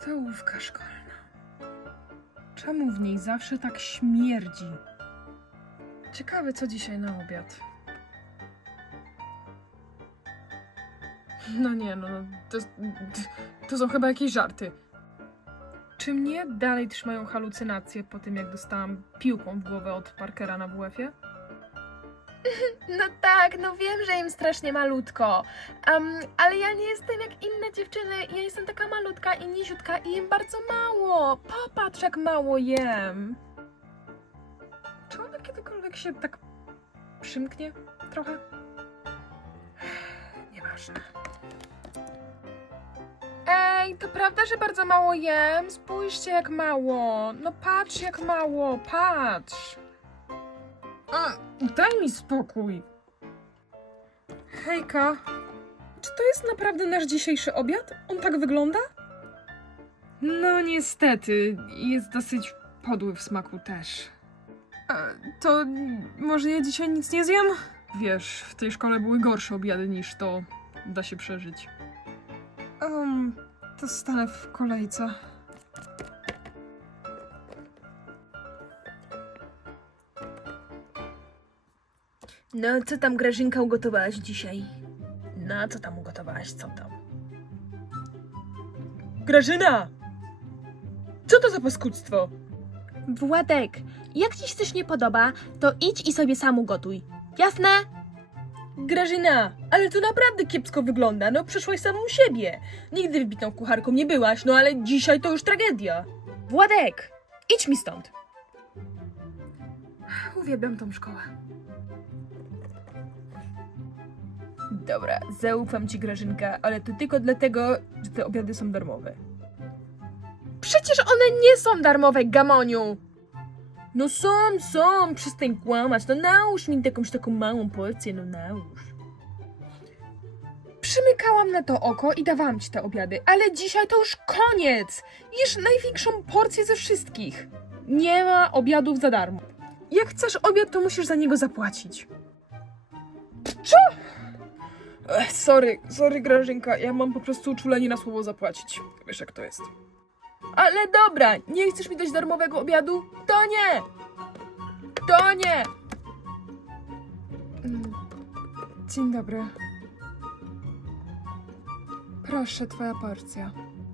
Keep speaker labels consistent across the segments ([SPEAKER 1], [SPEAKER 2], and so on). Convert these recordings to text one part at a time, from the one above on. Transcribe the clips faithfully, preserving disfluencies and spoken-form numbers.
[SPEAKER 1] Stołówka szkolna. Czemu w niej zawsze tak śmierdzi? Ciekawe, co dzisiaj na obiad. No nie, no, to, to są chyba jakieś żarty. Czy mnie dalej trzymają halucynacje po tym, jak dostałam piłką w głowę od Parkera na W F-ie?
[SPEAKER 2] No tak, no wiem, że im strasznie malutko, um, ale ja nie jestem jak inne dziewczyny, ja jestem taka malutka i niziutka i jem bardzo mało.
[SPEAKER 1] Popatrz, jak mało jem. Czy ona kiedykolwiek się tak przymknie trochę? Nieważne. Ej, to prawda, że bardzo mało jem? Spójrzcie, jak mało. No patrz, jak mało, patrz. A, daj mi spokój. Hejka, czy to jest naprawdę nasz dzisiejszy obiad? On tak wygląda? No niestety, jest dosyć podły w smaku też. E, to może ja dzisiaj nic nie zjem? Wiesz, w tej szkole były gorsze obiady niż to. Da się przeżyć. Um, to stanę w kolejce.
[SPEAKER 2] No, co tam, Grażynka, ugotowałaś dzisiaj? No, co tam ugotowałaś, co tam?
[SPEAKER 1] Grażyna! Co to za paskudztwo?
[SPEAKER 2] Władek, jak ci się coś nie podoba, to idź i sobie sam ugotuj. Jasne?
[SPEAKER 1] Grażyna, ale to naprawdę kiepsko wygląda, no przeszłaś samą siebie. Nigdy wybitną kucharką nie byłaś, no ale dzisiaj to już tragedia.
[SPEAKER 2] Władek, idź mi stąd.
[SPEAKER 1] Uwielbiam tą szkołę.
[SPEAKER 2] Dobra, zaufam ci, Grażynka, ale to tylko dlatego, że te obiady są darmowe. Przecież one nie są darmowe, gamoniu! No są, są, przestań kłamać, no nałóż mi jakąś taką małą porcję, no nałóż.
[SPEAKER 1] Przymykałam na to oko i dawałam ci te obiady, ale dzisiaj to już koniec! Jesz największą porcję ze wszystkich. Nie ma obiadów za darmo. Jak chcesz obiad, to musisz za niego zapłacić. Co? Ech, sorry, sorry Grażynka, ja mam po prostu uczulenie na słowo zapłacić. Wiesz jak to jest.
[SPEAKER 2] Ale dobra, nie chcesz mi dać darmowego obiadu? To nie! To nie!
[SPEAKER 1] Mm, Dzień dobry. Proszę, twoja porcja.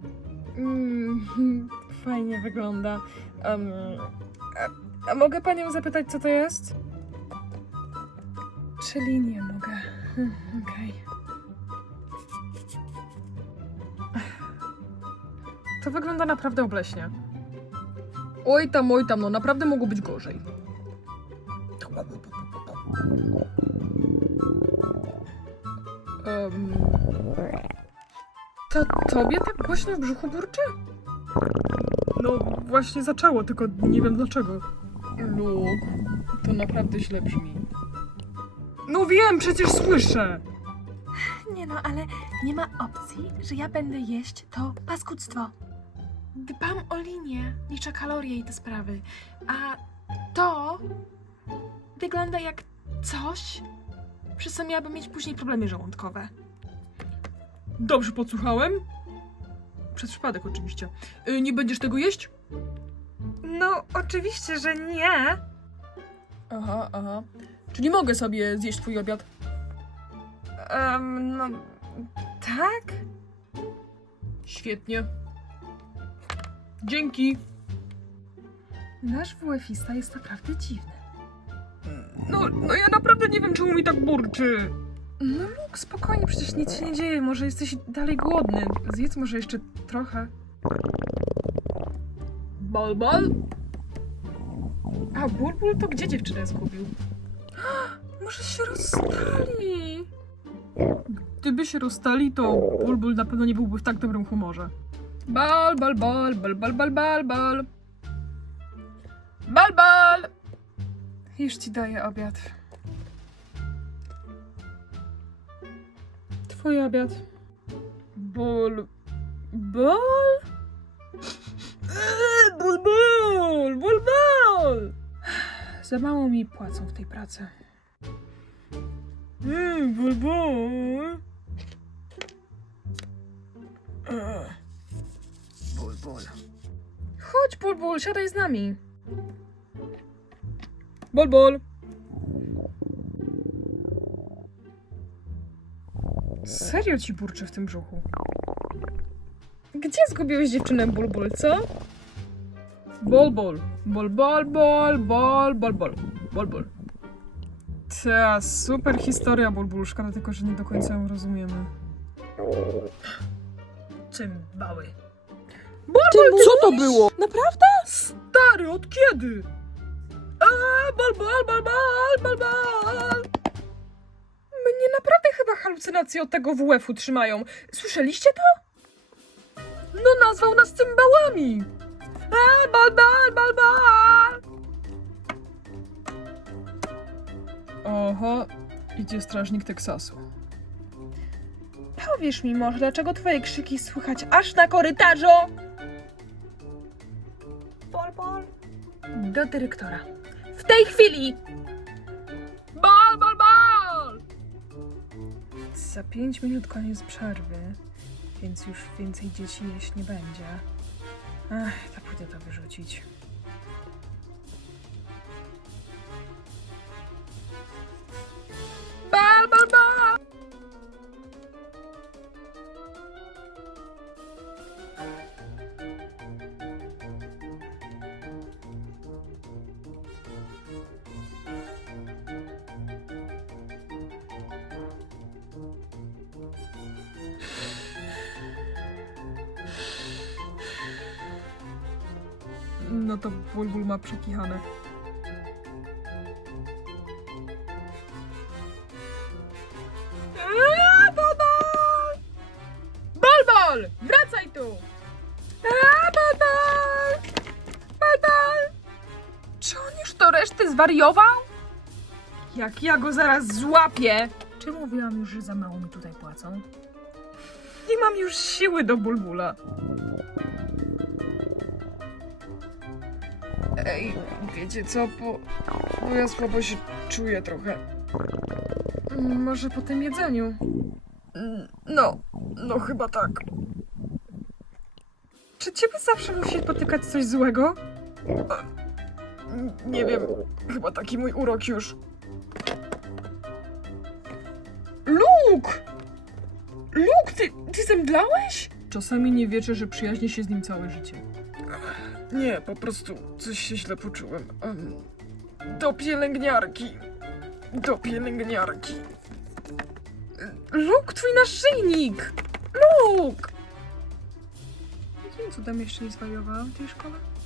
[SPEAKER 1] Mm, fajnie wygląda. Um, a, a mogę panią zapytać, co to jest? Czyli nie mogę. Hmm, Okej. To wygląda naprawdę obleśnie. Oj tam, oj tam, no naprawdę mogło być gorzej. Um, to tobie tak głośno w brzuchu burczy? No właśnie zaczęło, tylko nie wiem dlaczego. Luke, to naprawdę źle brzmi. No wiem, przecież słyszę!
[SPEAKER 2] Nie no, ale nie ma opcji, że ja będę jeść to paskudztwo. Dbam o linię, liczę kalorie i te sprawy. A to wygląda jak coś, przez co miałabym mieć później problemy żołądkowe.
[SPEAKER 1] Dobrze podsłuchałem? Przez przypadek oczywiście. Y, nie będziesz tego jeść? No, oczywiście, że nie. Aha, aha. Czyli mogę sobie zjeść twój obiad? Um, no, tak? Świetnie. Dzięki. Nasz W F-ista jest naprawdę dziwny. No, no ja naprawdę nie wiem, czemu mi tak burczy. No Luke, spokojnie, przecież nic się nie dzieje. Może jesteś dalej głodny. Zjedz może jeszcze trochę. Bal, bal? A Bulbul to gdzie dziewczynę zgubił? Może się rozstali? Gdyby się rozstali, to Bulbul na pewno nie byłby w tak dobrym humorze. Bal, bal, bal, bal, bal, bal, bal, bal. Bal, bal! Już ci daję obiad. Twój obiad. Bol... Bol? Eee, Bol, bol! Bol, bol! Za mało mi płacą w tej pracy. Mmm, bol, bol. Eee. Bol, Bulbul. Chodź, Bulbul, siadaj z nami. Bulbul. Serio ci burczy w tym brzuchu? Gdzie zgubiłeś dziewczynę Bulbul, co? Bulbul. Bol, bol, bol, bol, bol, bol. Bulbul. Ta, super historia, Bulbul. Szkoda tylko, że nie do końca ją rozumiemy. Cymbały. Bulbul,
[SPEAKER 3] Co to było?
[SPEAKER 1] Naprawdę? Stary, od kiedy? Eee, bol, bol, bol, bol, bol, bol. Mnie naprawdę chyba halucynacje od tego W F-u trzymają. Słyszeliście to? No nazwał nas cymbałami. Eee, bol, bol, bol, bol. Oho, idzie strażnik Teksasu. Powiesz mi może, dlaczego twoje krzyki słychać aż na korytarzu? Bol, bol. Do dyrektora. W tej chwili! Bol, bol, bol! Za pięć minut koniec przerwy, więc już więcej dzieci jeść nie będzie. Ach, to pójdę to wyrzucić. Bol, bol, bol! No to Bulbul ma przekichane. Aaa, Bulbul! Bulbul! Wracaj tu! Aaa, Bulbul! Bulbul! Czy on już do reszty zwariował? Jak ja go zaraz złapię! Czy mówiłam już, że za mało mi tutaj płacą? Nie mam już siły do Bulbula. Ej, wiecie co, bo, bo ja słabo się czuję trochę. Może po tym jedzeniu? No, no chyba tak. Czy ciebie zawsze musi spotykać coś złego? Nie wiem, chyba taki mój urok już. Luke! Luke, ty, ty zemdlałeś? Czasami nie wiecie, że przyjaźni się z nim całe życie. Nie, po prostu coś się źle poczułem. Um, do pielęgniarki. Do pielęgniarki. Luke, twój naszyjnik! Luke! Jakim cudem jeszcze nie zwariowałam w tej szkole?